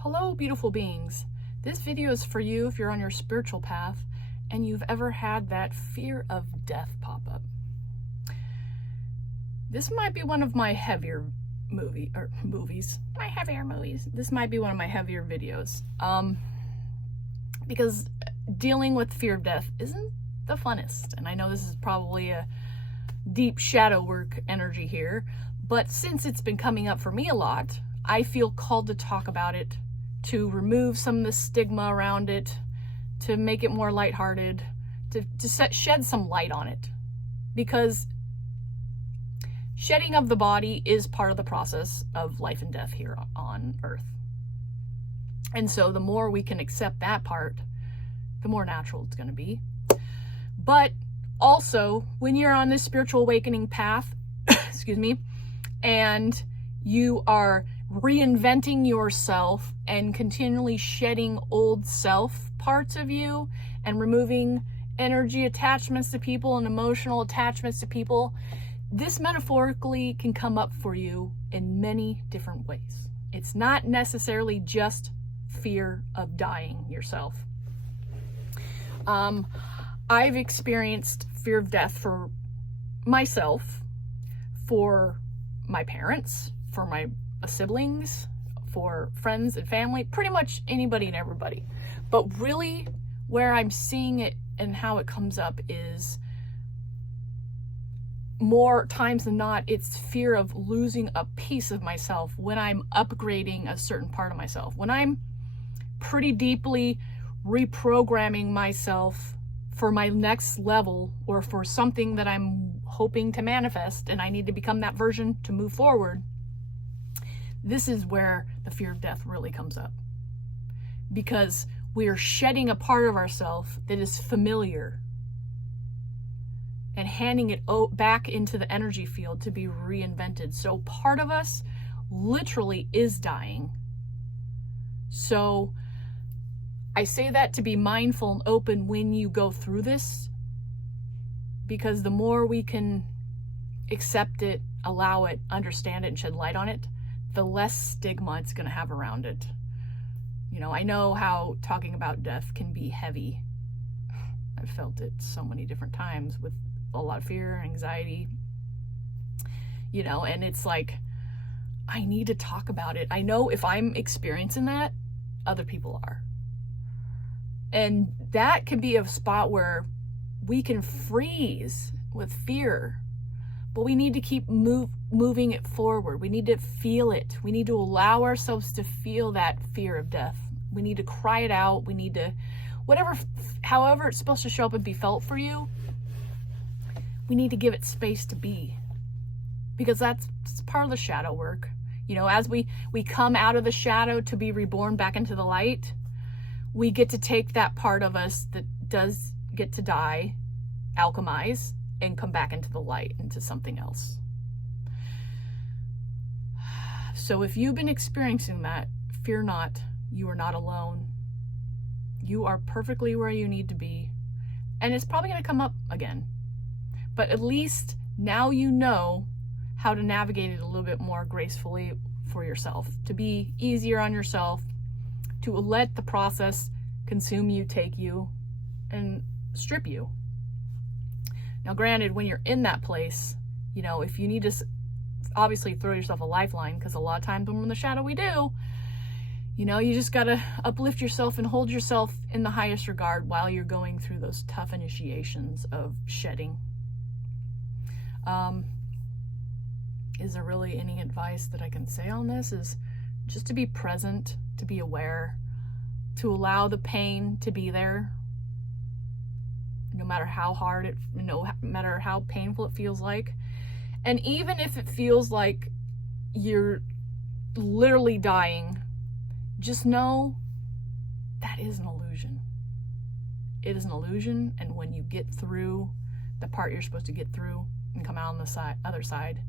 Hello, beautiful beings. This video is for you if you're on your spiritual path and you've ever had that fear of death pop up. This might be one of my heavier movies. This might be one of my heavier videos. Because dealing with fear of death isn't the funnest. And I know this is probably a deep shadow work energy here, but since it's been coming up for me a lot, I feel called to talk about it, to remove some of the stigma around it, to make it more lighthearted, to shed some light on it. Because shedding of the body is part of the process of life and death here on Earth. And so the more we can accept that part, the more natural it's going to be. But also, when you're on this spiritual awakening path, excuse me, and you are reinventing yourself and continually shedding old self parts of you and removing energy attachments to people and emotional attachments to people, this metaphorically can come up for you in many different ways. It's not necessarily just fear of dying yourself. I've experienced fear of death for myself, for my parents, for my siblings, for friends and family, pretty much anybody and everybody. But really where I'm seeing it and how it comes up is more times than not, it's fear of losing a piece of myself when I'm upgrading a certain part of myself. When I'm pretty deeply reprogramming myself for my next level or for something that I'm hoping to manifest and I need to become that version to move forward, this is where the fear of death really comes up. Because we are shedding a part of ourselves that is familiar and handing it back into the energy field to be reinvented. So part of us literally is dying. So I say that to be mindful and open when you go through this, because the more we can accept it, allow it, understand it, and shed light on it, the less stigma it's going to have around it. You know, I know how talking about death can be heavy. I've felt it so many different times with a lot of fear, anxiety, you know, and it's like, I need to talk about it. I know if I'm experiencing that, other people are. And that can be a spot where we can freeze with fear, but we need to keep moving it forward. We need to feel it. We need to allow ourselves to feel that fear of death. We need to cry it out. We need to, however it's supposed to show up and be felt for you, we need to give it space to be, because that's part of the shadow work. You know, as we come out of the shadow to be reborn back into the light, we get to take that part of us that does get to die, alchemize, and come back into the light, into something else. So if you've been experiencing that, fear not, you are not alone. You are perfectly where you need to be. And it's probably going to come up again. But at least now you know how to navigate it a little bit more gracefully for yourself, to be easier on yourself, to let the process consume you, take you, and strip you. Now, granted, when you're in that place, you know, if you need to obviously throw yourself a lifeline, because a lot of times when we're in the shadow, we do, you know, you just got to uplift yourself and hold yourself in the highest regard while you're going through those tough initiations of shedding. Is there really any advice that I can say on this? Is just to be present, to be aware, to allow the pain to be there, no matter how hard no matter how painful it feels like. And even if it feels like you're literally dying, just know that is an illusion. It is an illusion, and when you get through the part you're supposed to get through and come out on the other side,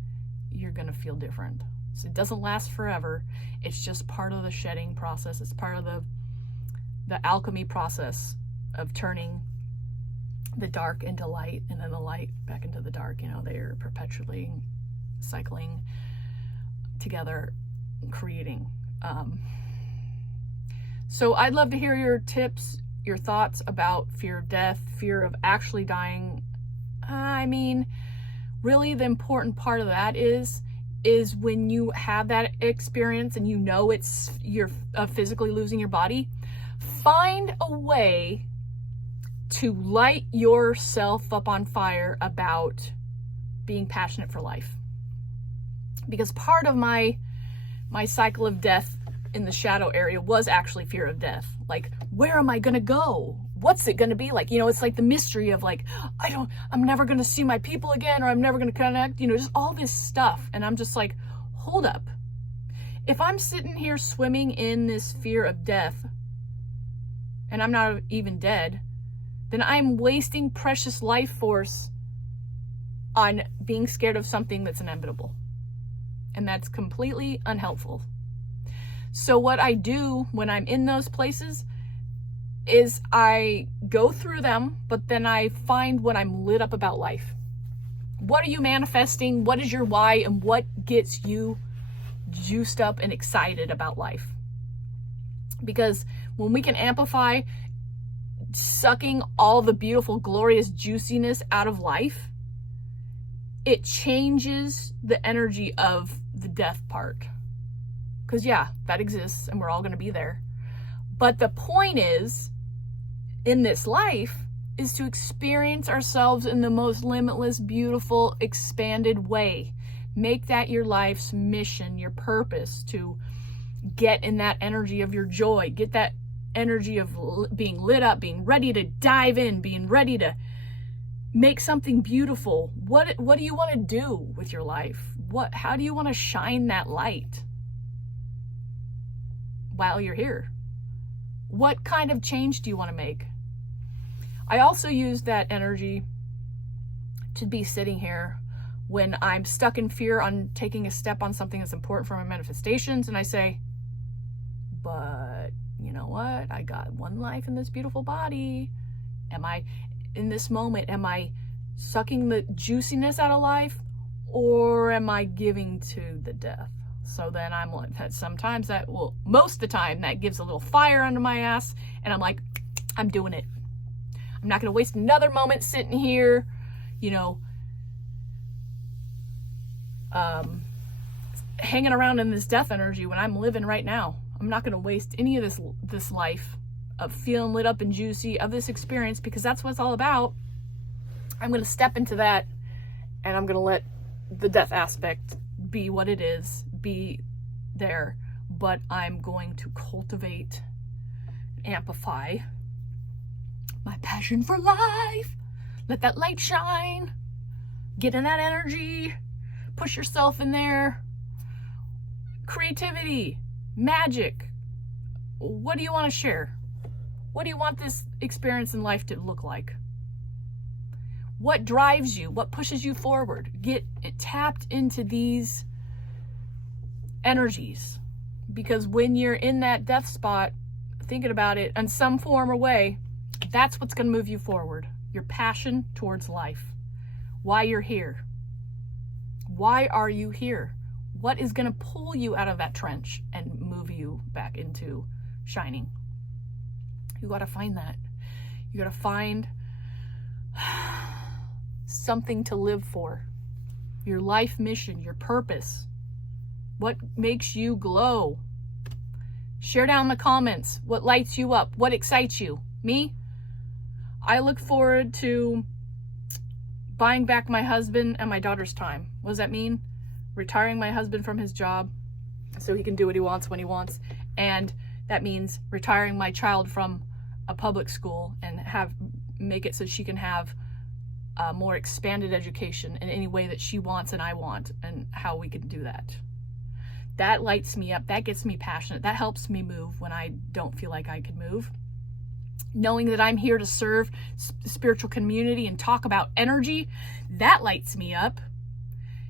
you're going to feel different. So it doesn't last forever. It's just part of the shedding process. It's part of the alchemy process of turning the dark into light and then the light back into the dark. You know, they're perpetually cycling together, creating. So I'd love to hear your tips, your thoughts about fear of death, fear of actually dying. I mean, really the important part of that is when you have that experience and you know you're physically losing your body, find a way to light yourself up on fire about being passionate for life. Because part of my cycle of death in the shadow area was actually fear of death. Like, where am I gonna go? What's it gonna be like? You know, it's like the mystery of like, I'm never gonna see my people again, or I'm never gonna connect, you know, just all this stuff. And I'm just like, hold up. If I'm sitting here swimming in this fear of death and I'm not even dead, then I'm wasting precious life force on being scared of something that's inevitable. And that's completely unhelpful. So what I do when I'm in those places is I go through them, but then I find what I'm lit up about life. What are you manifesting? What is your why? And what gets you juiced up and excited about life? Because when we can amplify sucking all the beautiful, glorious juiciness out of life, it changes the energy of the death part. Because yeah, that exists and we're all going to be there. But the point is, in this life, is to experience ourselves in the most limitless, beautiful, expanded way. Make that your life's mission, your purpose, to get in that energy of your joy, get that energy of being lit up, being ready to dive in, being ready to make something beautiful. What do you want to do with your life? How do you want to shine that light while you're here? What kind of change do you want to make? I also use that energy to be sitting here when I'm stuck in fear on taking a step on something that's important for my manifestations, and I say, but you know what? I got one life in this beautiful body. In this moment, am I sucking the juiciness out of life, or am I giving to the death? So then I'm like, most of the time that gives a little fire under my ass, and I'm like, I'm doing it. I'm not going to waste another moment sitting here, you know, hanging around in this death energy when I'm living right now. I'm not going to waste any of this life of feeling lit up and juicy of this experience, because that's what it's all about. I'm going to step into that, and I'm going to let the death aspect be what it is, be there, but I'm going to cultivate, amplify my passion for life. Let that light shine. Get in that energy. Push yourself in there. Creativity, magic. What do you want to share? What do you want this experience in life to look like? What drives you? What pushes you forward? Get tapped into these energies. Because when you're in that death spot, thinking about it in some form or way, that's what's going to move you forward. Your passion towards life. Why you're here. Why are you here? What is going to pull you out of that trench and move you back into shining? You got to find that. You got to find something to live for. Your life mission, your purpose. What makes you glow? Share down in the comments what lights you up, what excites you. Me? I look forward to buying back my husband and my daughter's time. What does that mean? Retiring my husband from his job so he can do what he wants when he wants. And that means retiring my child from a public school and make it so she can have a more expanded education in any way that she wants and I want, and how we can do that. That lights me up. That gets me passionate. That helps me move when I don't feel like I can move. Knowing that I'm here to serve the spiritual community and talk about energy, that lights me up.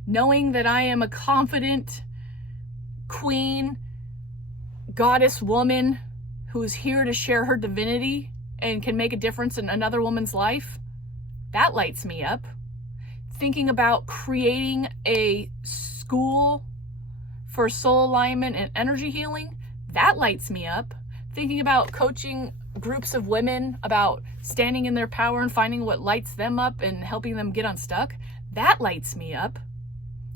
Knowing that I am a confident queen, goddess woman who is here to share her divinity and can make a difference in another woman's life, that lights me up. Thinking about creating a school for soul alignment and energy healing, that lights me up. thinking about coaching groups of women about standing in their power and finding what lights them up and helping them get unstuck, that lights me up.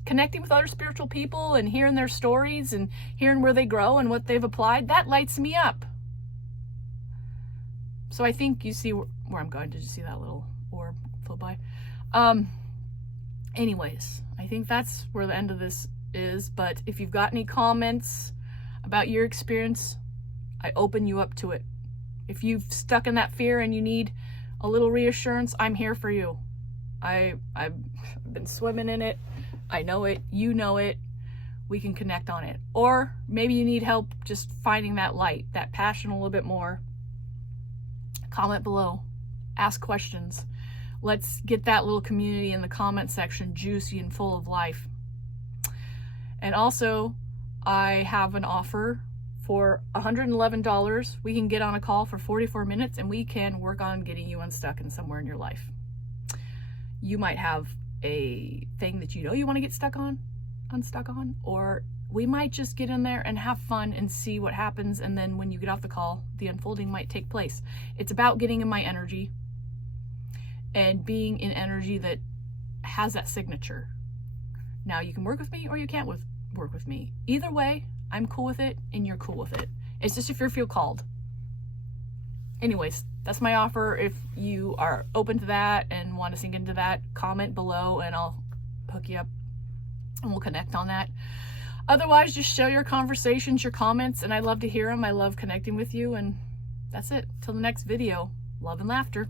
Connecting with other spiritual people and hearing their stories and hearing where they grow and what they've applied, that lights me up. So I think you see where I'm going. Did you see that little orb float by? Anyways, I think that's where the end of this is. But if you've got any comments about your experience, I open you up to it. If you've stuck in that fear and you need a little reassurance, I'm here for you. I've been swimming in it. I know it. You know it. We can connect on it. Or maybe you need help just finding that light, that passion a little bit more. Comment below. Ask questions. Let's get that little community in the comment section juicy and full of life. And also, I have an offer for $111. We can get on a call for 44 minutes and we can work on getting you unstuck in somewhere in your life. You might have a thing that you know you want to get unstuck on, or we might just get in there and have fun and see what happens, and then when you get off the call, the unfolding might take place. It's about getting in my energy and being in energy that has that signature. Now, you can work with me or you can't work with me. Either way, I'm cool with it and you're cool with it. It's just if you feel called. Anyways, that's my offer. If you are open to that and want to sink into that, comment below and I'll hook you up and we'll connect on that. Otherwise, just share your conversations, your comments, and I love to hear them. I love connecting with you, and that's it. Till the next video, love and laughter.